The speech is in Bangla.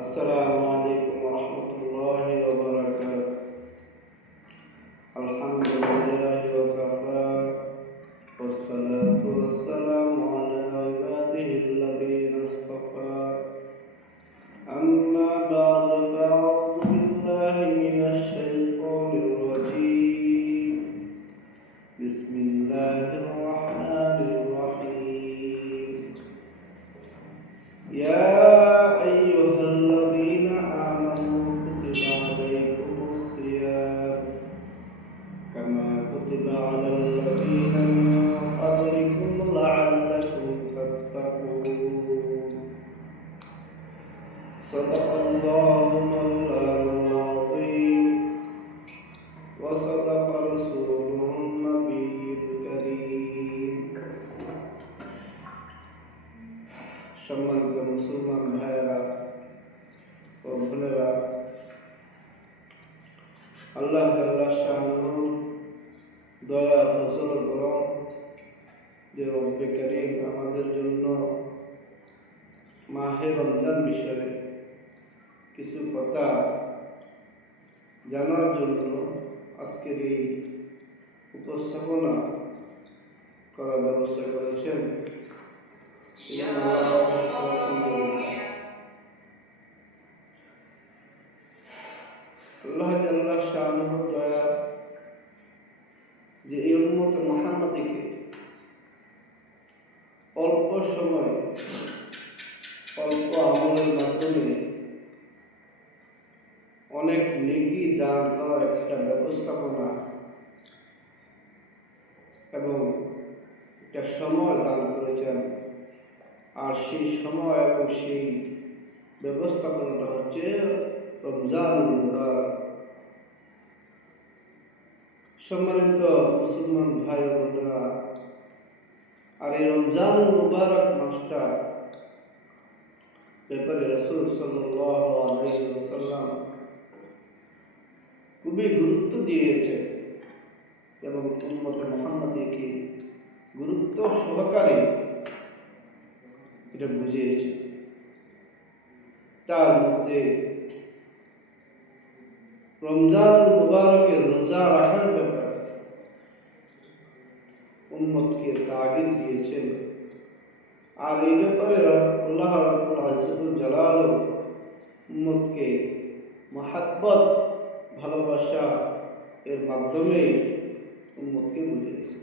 السلام عليكم ورحمة الله وبركاته. الحمد لله وكفى والصلاة والسلام على عباده الذين اصطفى. أما بعد فأعوذ بالله من الشيطان الرجيم. بسم الله الرحمن الرحيم. يا أيها الذين آمنوا كتب عليكم الصيام كما كتب على الذين من قبلكم لعلكم تتقون. صدق الله مولانا العظيم وصدق رسوله النبي الكريم. সম্মানিত মুসলমান ভাইয়েরা ও বোনেরা, আল্লাহ তাআলার শাআনুহু দয়া ফজল করম যে রব্বে কারীম আমাদের জন্য মাহে রমজান বিষয়ে কিছু কথা জানার জন্য আজকের এই উপস্থাপনা করার ব্যবস্থা করেছেন। আল্লাহ তাআলা শাআনুহু দয়া যে এই উম্মত মুহাম্মাদীকে অল্প সময় অল্প আমলের মাধ্যমে অনেক নেকি দান করার একটা ব্যবস্থাপনা এবং একটা সময় দান করেছেন। আর সেই সময় এবং সেই ব্যবস্থাপনাটা হচ্ছে রমজানুল মুবারক। সম্মানিত মুসলমান ভাই ও বোনেরা, আর এই রমজানুল মুবারক মাসটা ব্যাপারে রাসূল সাল্লাল্লাহু আলাইহি ওয়াসাল্লাম খুবই গুরুত্ব দিয়েছে এবং উম্মত মুহাম্মাদীকে গুরুত্ব সহকারে এটা বুঝিয়েছে। তার মধ্যে রমজানুল মুবারকের রোজা রাখার ব্যাপারে উম্মতকে তাগিদ দিয়েছেন। আর এই ব্যাপারে আল্লাহ রাব্বুল ইজ্জতুল জালাল উম্মতকে মহাব্বত ভালোবাসা এর মাধ্যমে উম্মতকে বুঝিয়েছেন।